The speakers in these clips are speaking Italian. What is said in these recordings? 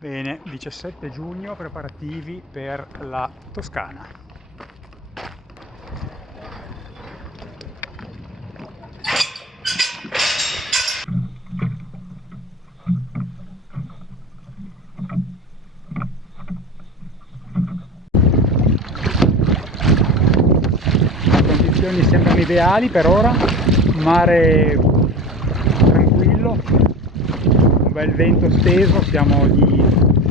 Bene, 17 giugno, preparativi per la Toscana. Le condizioni sembrano ideali per ora, mare tranquillo, un bel vento steso, siamo di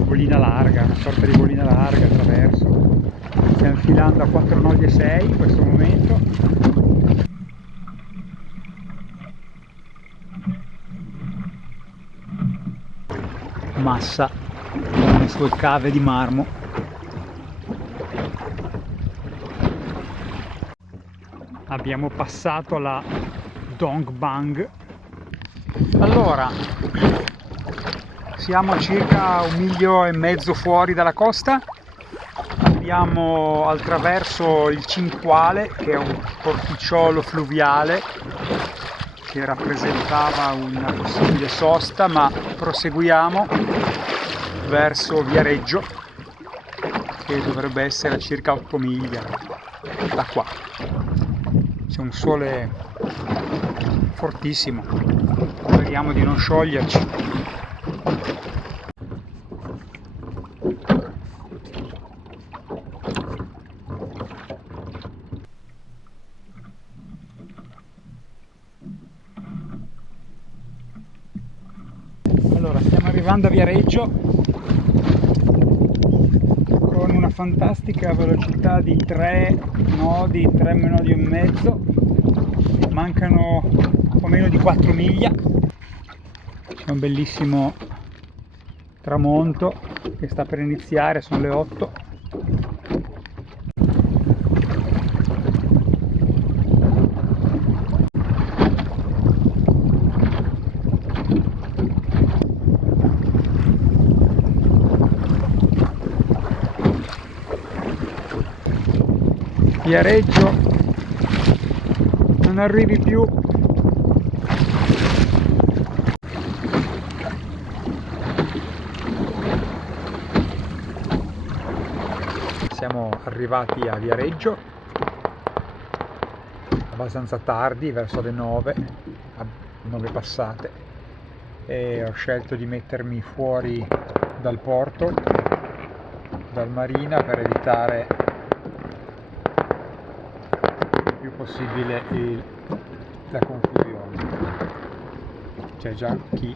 bolina larga, una sorta di bolina larga attraverso, stiamo infilando a 4 nodi e 6 in questo momento. Massa con le sue cave di marmo. Abbiamo passato la Dong Bang. Allora, siamo a circa 1,5 miglia fuori dalla costa. Abbiamo al traverso il Cinquale, che è un porticciolo fluviale che rappresentava una possibile sosta, ma proseguiamo verso Viareggio, che dovrebbe essere a circa 8 miglia da qua. C'è un sole fortissimo, speriamo di non scioglierci. Allora, stiamo arrivando a Viareggio con una fantastica velocità di 3 nodi e mezzo, mancano un po' meno di 4 miglia, c'è un bellissimo tramonto che sta per iniziare, sono le 8. Viareggio, non arrivi più. Siamo arrivati a Viareggio abbastanza tardi, verso le 9 passate, e ho scelto di mettermi fuori dal porto, dal marina, per evitare il più possibile la confusione. C'è già chi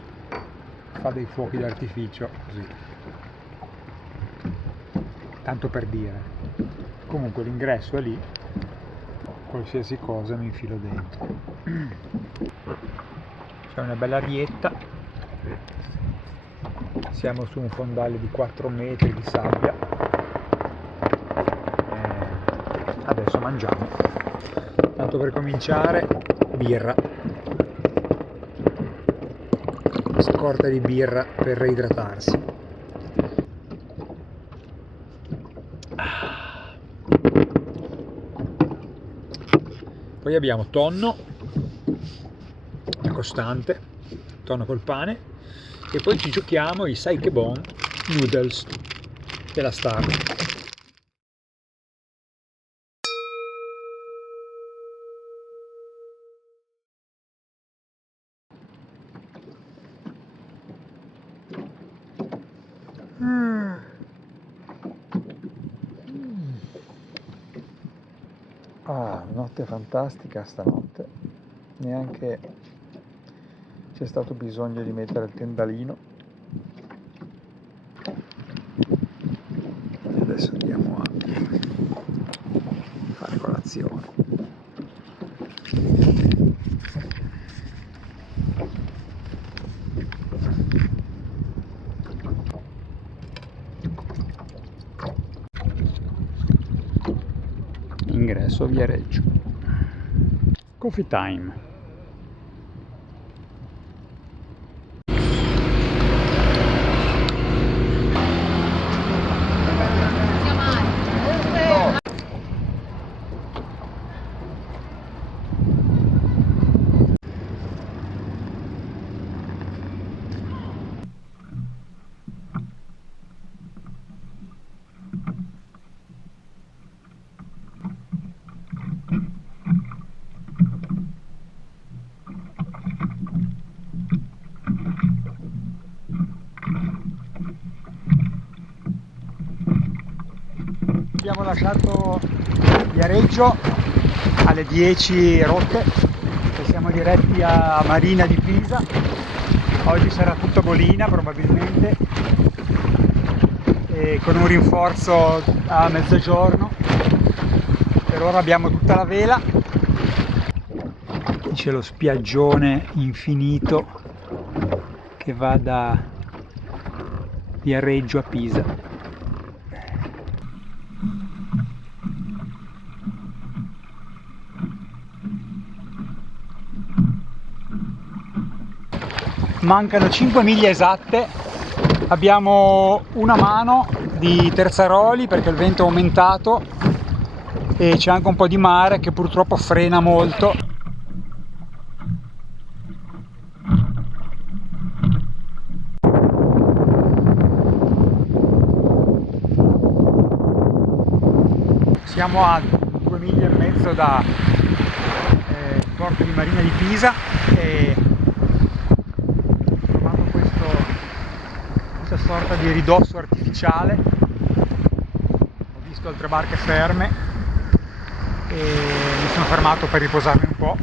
fa dei fuochi d'artificio così, tanto per dire. Comunque l'ingresso è lì, qualsiasi cosa mi infilo dentro. C'è una bella arietta, siamo su un fondale di 4 metri di sabbia. Adesso mangiamo. Tanto per cominciare, birra, scorta di birra per reidratarsi. Poi abbiamo tonno, la costante, tonno col pane, e poi ci giochiamo i Saikebon Noodles della Star. Notte fantastica stanotte, neanche c'è stato bisogno di mettere il tendalino. E adesso andiamo a fare colazione. Ingresso a Viareggio. Coffee time. abbiamo lasciato Viareggio alle 10 rotte e siamo diretti a Marina di Pisa. Oggi sarà tutto bolina probabilmente, e con un rinforzo a mezzogiorno. Per ora abbiamo tutta la vela. Qui c'è lo spiaggione infinito che va da Viareggio a Pisa. Mancano 5 miglia esatte, abbiamo una mano di Terzaroli perché il vento è aumentato e c'è anche un po' di mare che purtroppo frena molto. Siamo a 2 miglia e mezzo da porto di Marina di Pisa e questa sorta di ridosso artificiale. Ho visto altre barche ferme e mi sono fermato per riposarmi un po'.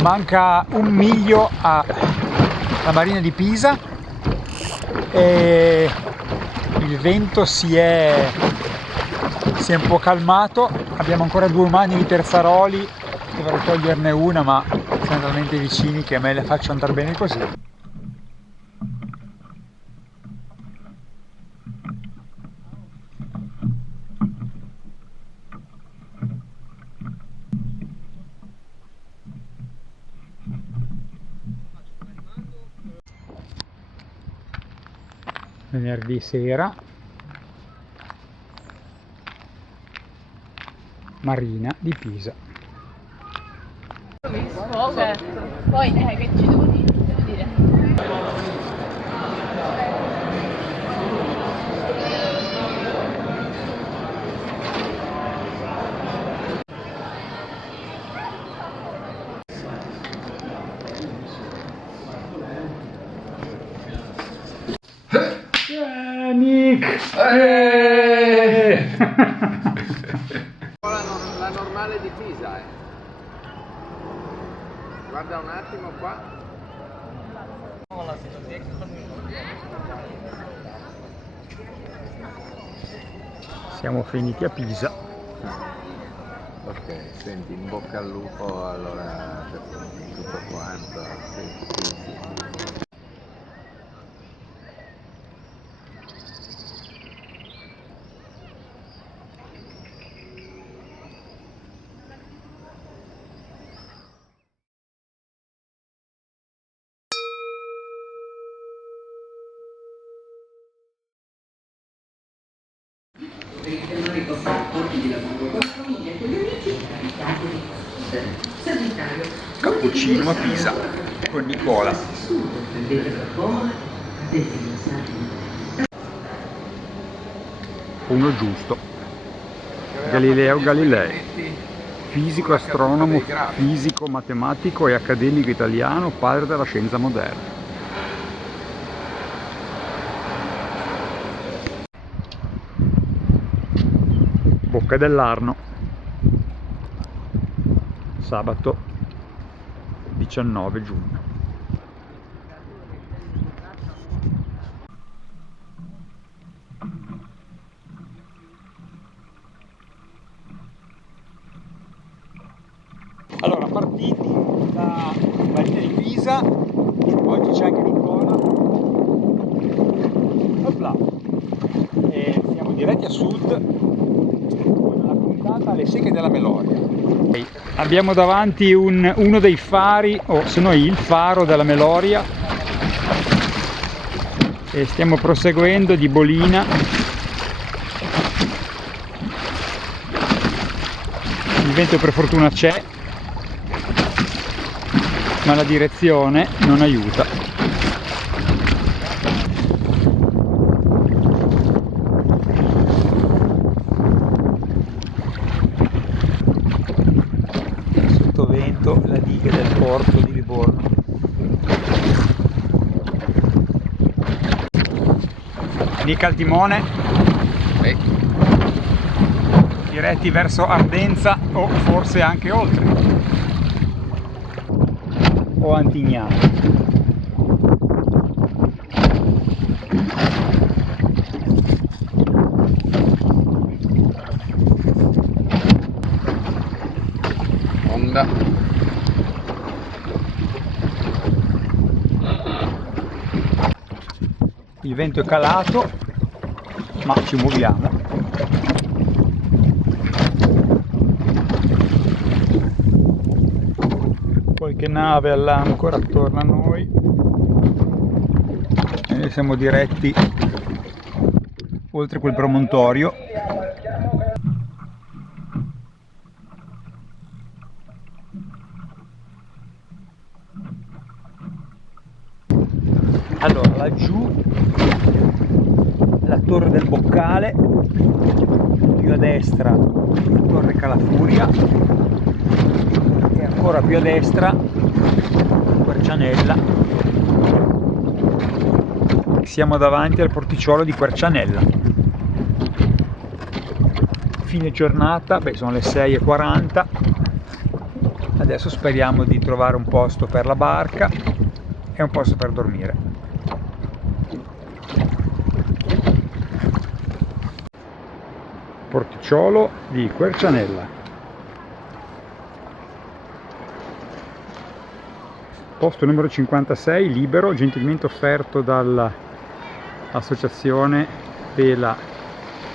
Manca un miglio alla Marina di Pisa e il vento si è un po' calmato. Abbiamo ancora 2 umani di Terzaroli, dovrei toglierne una, ma siamo talmente vicini che a me le faccio andare bene così. Venerdì sera, Marina di Pisa. Certo. Poi che ci devo dire? Nick! La normale di Pisa, Guarda un attimo qua. Siamo finiti a Pisa. Ok, senti, in bocca al lupo allora per tutto quanto. Sì. Richiamare i vostri rapporti di lavoro con la famiglia e con gli amici, caricatevi di Sagittario. Cappuccino a Pisa con Nicola. Uno giusto. Galileo Galilei, fisico, astronomo, fisico, matematico e accademico italiano, padre della scienza moderna. Bocca dell'Arno. sabato 19 giugno. Allora, partiti da Marina di Pisa, oggi c'è anche Nicola. Opla. E siamo diretti a sud con la puntata alle Secche della Meloria. Abbiamo davanti uno dei fari, o se no il faro della Meloria, e stiamo proseguendo di Bolina. Il vento per fortuna c'è, ma la direzione non aiuta. Sottovento la diga del porto di Livorno. Mica al timone, diretti verso Ardenza o forse anche oltre, o Antignano. Onda. Il vento è calato, ma ci muoviamo. Qualche nave all'ancora attorno a noi e noi siamo diretti oltre quel promontorio. Allora, laggiù la torre del Boccale, più a destra la torre Calafuria e ancora più a destra Quercianella. Siamo davanti al porticciolo di Quercianella. Fine giornata, sono le 6:40. Adesso speriamo di trovare un posto per la barca e un posto per dormire. Porticciolo di Quercianella. Posto numero 56, libero, gentilmente offerto dall'associazione Vela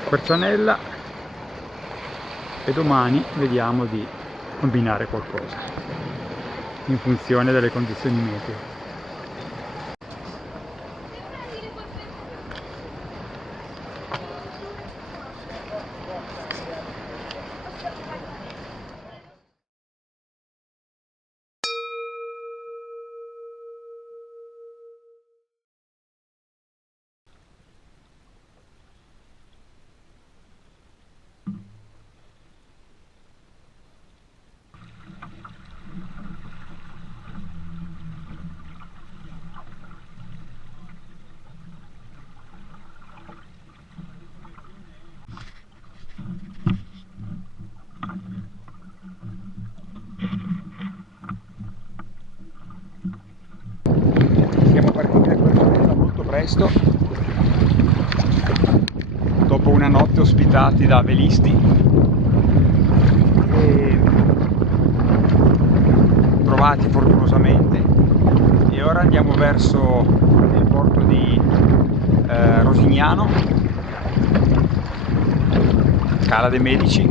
Quercianella, e domani vediamo di combinare qualcosa in funzione delle condizioni meteo. Siamo partiti da Quercianella molto presto, dopo una notte ospitati da velisti, e trovati fortunosamente, e ora andiamo verso il porto di Rosignano, Cala dei Medici,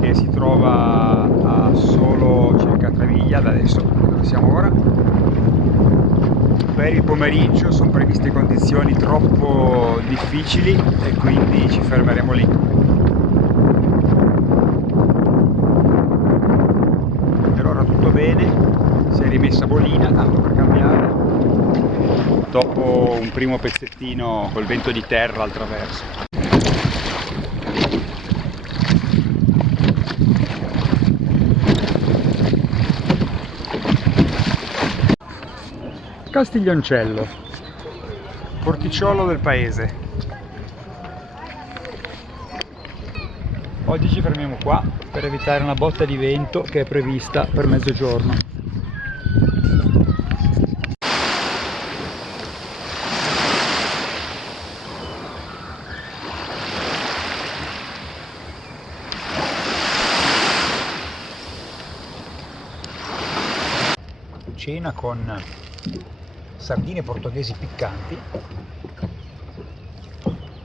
che si trova a solo circa 3 miglia da adesso, dove siamo ora. Per il pomeriggio sono previste condizioni troppo difficili e quindi ci fermeremo lì. Per ora tutto bene, si è rimessa Bolina, tanto per cambiare, dopo un primo pezzettino col vento di terra al traverso. Castiglioncello, porticciolo del paese. Oggi ci fermiamo qua per evitare una botta di vento che è prevista per mezzogiorno. Cena con sardine portoghesi piccanti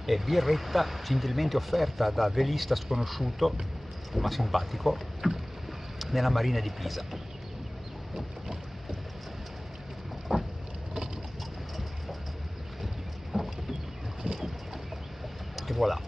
e birretta gentilmente offerta da velista sconosciuto ma simpatico nella marina di Pisa. E voilà.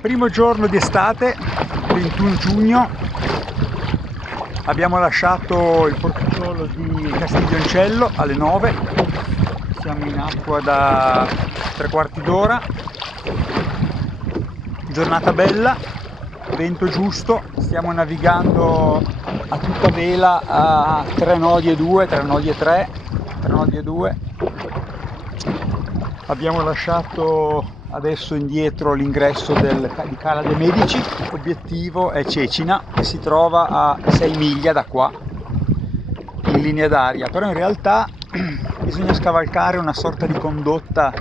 Primo giorno di estate, 21 giugno, abbiamo lasciato il porticolo di Castiglioncello alle 9, siamo in acqua da 3/4 d'ora, giornata bella, vento giusto, stiamo navigando a tutta vela a 3 nodi e 2, 3 nodi e 3, 3 nodi e 2. Abbiamo lasciato adesso indietro l'ingresso di Cala de' Medici, l'obiettivo è Cecina che si trova a 6 miglia da qua in linea d'aria, però in realtà bisogna scavalcare una sorta di condotta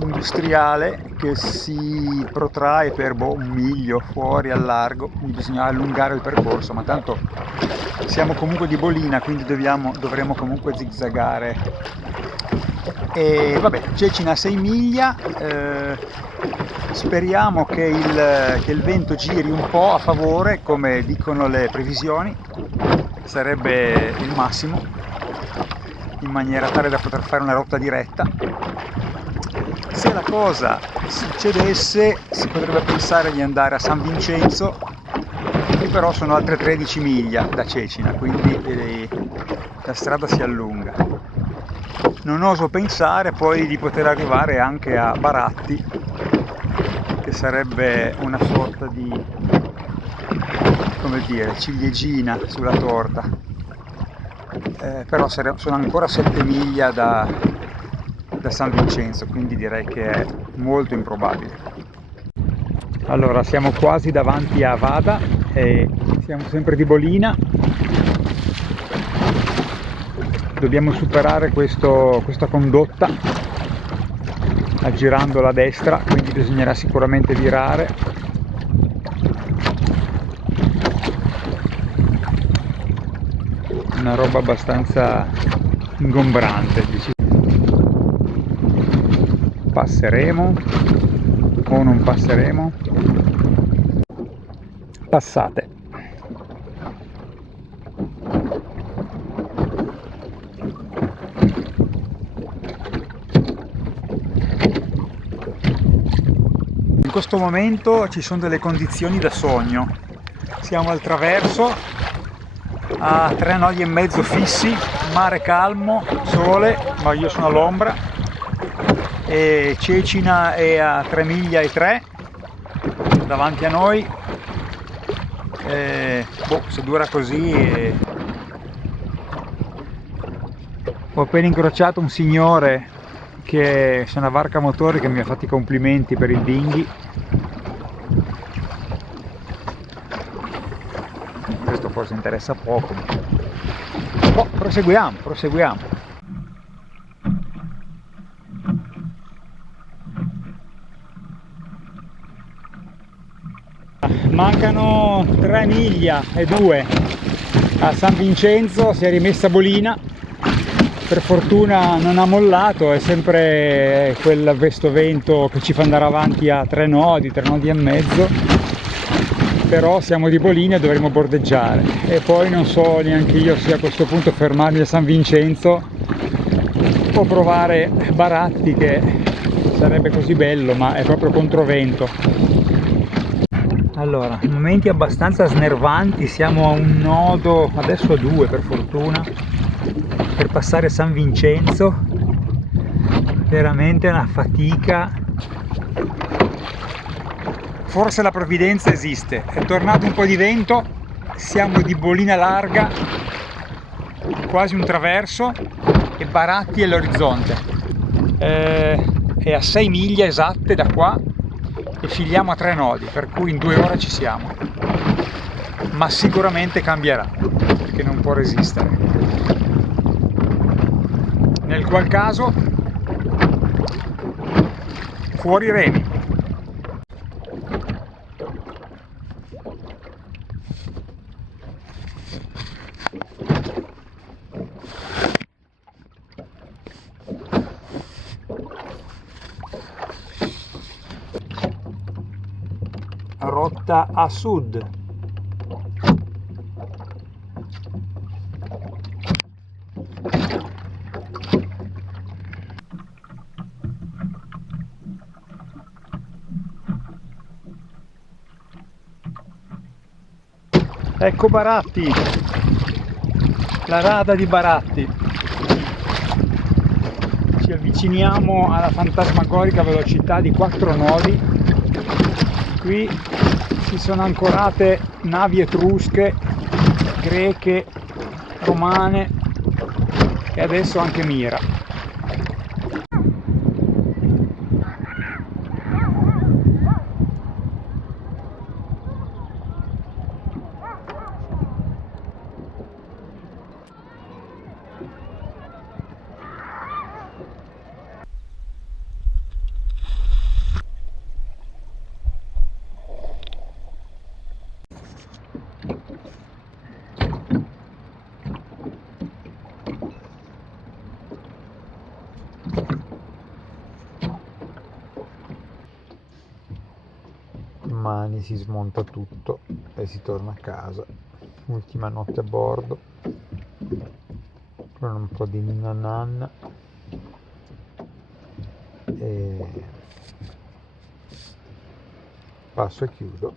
industriale che si protrae per un miglio fuori al largo, quindi bisogna allungare il percorso, ma tanto siamo comunque di bolina, quindi dovremo comunque zigzagare. E vabbè, Cecina a 6 miglia, speriamo che il vento giri un po' a favore, come dicono le previsioni, sarebbe il massimo, in maniera tale da poter fare una rotta diretta. Se la cosa succedesse si potrebbe pensare di andare a San Vincenzo, che però sono altre 13 miglia da Cecina, quindi la strada si allunga. Non oso pensare poi di poter arrivare anche a Baratti, che sarebbe una sorta di, come dire, ciliegina sulla torta, però sono ancora 7 miglia da San Vincenzo, quindi direi che è molto improbabile. Allora, siamo quasi davanti a Vada e siamo sempre di bolina. Dobbiamo superare questa condotta aggirandola a destra, quindi bisognerà sicuramente virare. Una roba abbastanza ingombrante. Passeremo o non passeremo? Passate. In questo momento ci sono delle condizioni da sogno. Siamo al traverso a 3 nodi e mezzo fissi, mare calmo, sole, ma io sono all'ombra, e Cecina è a 3 miglia e 3 davanti a noi. Se dura così. Ho appena incrociato un signore che c'è una barca a motori che mi ha fatto i complimenti per il dinghy. Questo forse interessa poco. Oh, proseguiamo. Mancano 3 miglia e 2 a San Vincenzo, si è rimessa bolina, per fortuna non ha mollato, è sempre quel vestovento che ci fa andare avanti a 3 nodi e mezzo, però siamo di bolina e dovremo bordeggiare. E poi non so neanche io se a questo punto fermarmi a San Vincenzo o provare Baratti, che sarebbe così bello, ma è proprio controvento. Allora, momenti abbastanza snervanti, siamo a un nodo, adesso a 2 per fortuna, per passare San Vincenzo, veramente una fatica. Forse la provvidenza esiste, è tornato un po' di vento, siamo di bolina larga, quasi un traverso, e Baratti all'orizzonte. È a 6 miglia esatte da qua e filiamo a 3 nodi, per cui in 2 ore ci siamo, ma sicuramente cambierà perché non può resistere, nel qual caso fuori remi. Rotta a sud. Ecco Baratti, la rada di Baratti. Ci avviciniamo alla fantasmagorica velocità di 4 nodi. Qui si sono ancorate navi etrusche, greche, romane e adesso anche Mira. Domani si smonta tutto e si torna a casa. Ultima notte a bordo con un po' di ninna nanna e passo e chiudo.